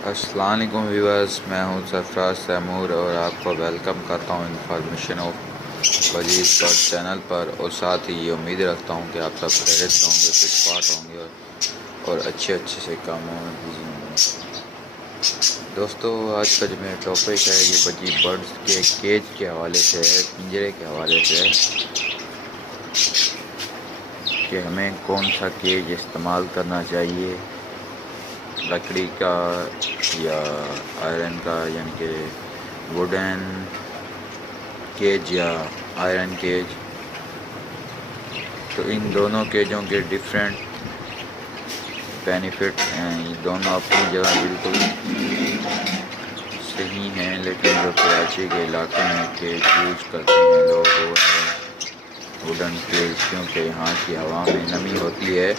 अस्सलाम वालेकुम व्यूअर्स, मैं हूं सरफराज तैमूर और आपको वेलकम करता हूं इंफॉर्मेशन ऑफ वजीज़ पर चैनल पर। और साथ ही ये उम्मीद रखता हूं कि आप सब खैरियत से होंगे, फिटफाट होंगे और अच्छे से कामों में बिजी होंगे। दोस्तों, आज का जो मेरा टॉपिक है ये वजी बर्ड्स के केज के हवाले से है, पिंजरे के हवाले से है कि हमें कौन सा केज इस्तेमाल करना चाहिए, लकड़ी का या आयरन का, यानी कि वुडन केज या आयरन केज। तो इन दोनों केजों के डिफरेंट बेनिफिट्स हैं। ये दोनों अपनी जगह बिल्कुल सही हैं, लेकिन जो कराची के इलाके में केज यूज करते हैं लोग वो है वुडन केज, क्योंकि यहाँ की हवा में नमी होती है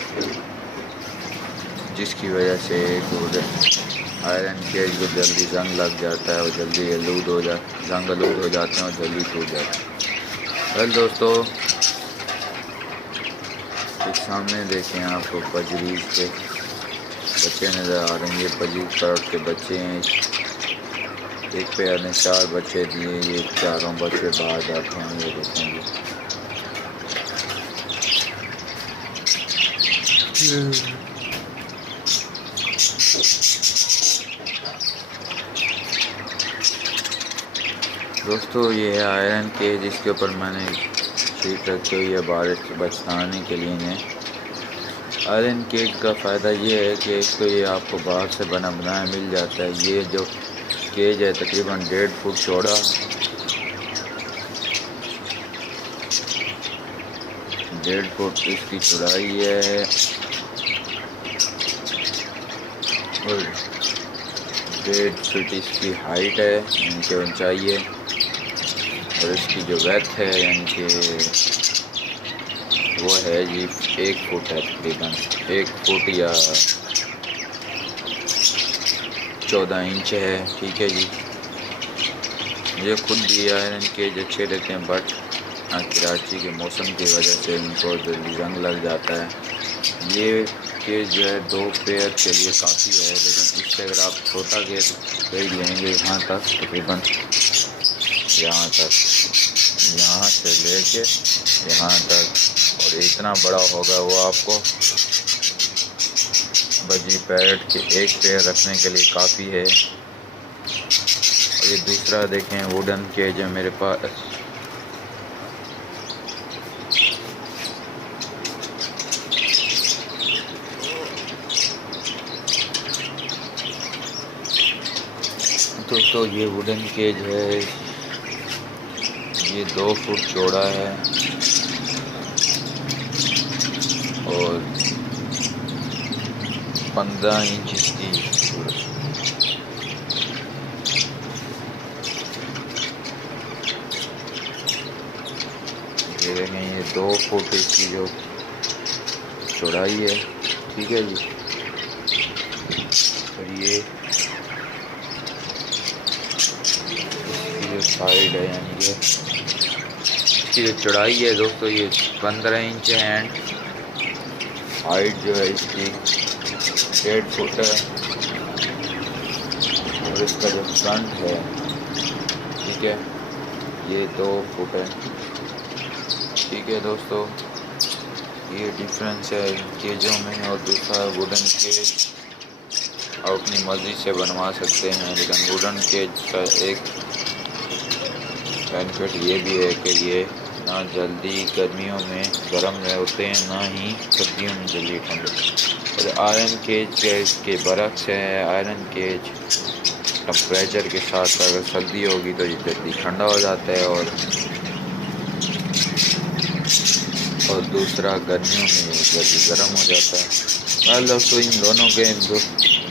जिसकी वजह से आयरन केज को जल्दी जंग लग जाता है और जल्दी जंग आलूद हो जाते हैं और जल्दी टूट जाते हैं। वेल दोस्तों, एक सामने देखें आपको बजरीज के बच्चे नज़र आ रहे हैं। ये बजरीज पैरट के बच्चे हैं। एक पेयर ने 4 बच्चे दिए, ये चारों बच्चे बाहर जाते हैं। ये देखेंगे दोस्तों, ये है आयरन केज, जिसके ऊपर मैंने शीट रखी हुई है बारिश से बचाने के लिए ने। आयरन केज का फ़ायदा ये है कि इसको ये आपको बाहर से बनाया मिल जाता है। ये जो केज है तकरीबन 1.5 फुट चौड़ा, 1.5 फुट इसकी चौड़ाई है और 1.5 फीट इसकी हाइट है, यानी कि ऊंचाई है। और इसकी जो वेथ है यानी कि वो है जी 1 फुट है, तकरीबन 1 फुट या 14 इंच है। ठीक है जी। मुझे खुद भी आयरन केज अच्छे रहते हैं, बट कराची के मौसम की वजह से इनको जल्दी जंग लग जाता है। ये केज जो है 2 पेयर के लिए काफ़ी है, लेकिन इससे अगर आप छोटा केज लेंगे यहाँ तक, तकरीबन यहाँ से लेके यहाँ तक, और इतना बड़ा होगा वो आपको बजी पैरट के एक पेयर रखने के लिए काफ़ी है। और ये दूसरा देखें वुडन केज है मेरे पास। दोस्तों, ये वुडन केज है, ये 2 फुट चौड़ा है और 15 इंच इसकी ये देखें, ये 2 फुट इसकी जो चौड़ाई है। ठीक है जी। और ये इसकी जो साइड है, यानी कि इसकी जो चौड़ाई है दोस्तों, ये 15 इंच है एंड हाइट जो है इसकी 1.5 फुट है। और इसका जो फ्रंट है, ठीक है, ये 2 फुट है। ठीक है दोस्तों, ये डिफरेंस है इन केजों में। और दूसरा वुडन केज आप अपनी मर्ज़ी से बनवा सकते हैं, लेकिन वुडन केज का एक बेनिफिट ये भी है कि ये ना जल्दी गर्मियों में गर्म होते हैं, ना ही सर्दियों में जल्दी ठंडे। और आयरन केज के बरक्स है। आयरन केज टेम्परेचर के साथ अगर सर्दी होगी तो ये जल्दी ठंडा हो जाता है, और दूसरा गर्मियों में जल्दी गर्म हो जाता है। वेल दोस्तों, इन दोनों के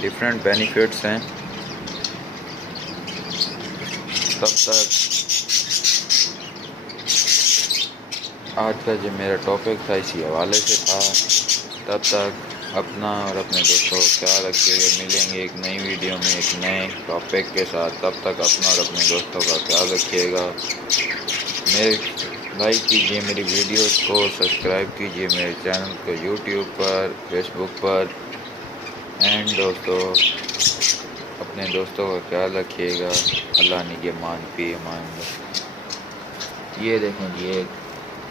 डिफरेंट बेनिफिट्स हैं। तब तक आज का जो मेरा टॉपिक था इसी हवाले से था। तब तक अपना और अपने दोस्तों का ख्याल रखिएगा। मिलेंगे एक नई वीडियो में एक नए टॉपिक के साथ। तब तक अपना और अपने दोस्तों का ख्याल रखिएगा। मेरे लाइक कीजिए मेरी वीडियोस को, सब्सक्राइब कीजिए मेरे चैनल को यूट्यूब पर, फेसबुक पर। एंड दोस्तों, अपने दोस्तों का ख्याल रखिएगा। अल्लाह निगहबान फी अमान। ये देखें जी,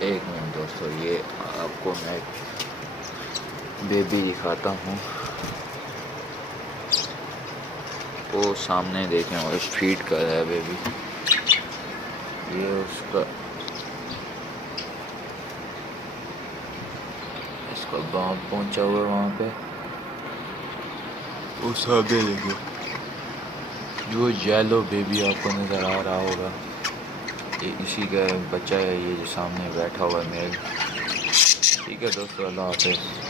एक मिनट दोस्तों, ये आपको मैं बेबी दिखाता हूँ। वो सामने देखें, वो फीड कर रहा है बेबी। ये उसका बाप पहुंचा हुआ है वहाँ पे। उस आगे देखो, जो येलो बेबी आपको नज़र आ रहा होगा, ये इसी का बच्चा है। ये जो सामने बैठा हुआ है मेल। ठीक है दोस्तों, अल्लाह हाफ़िज़।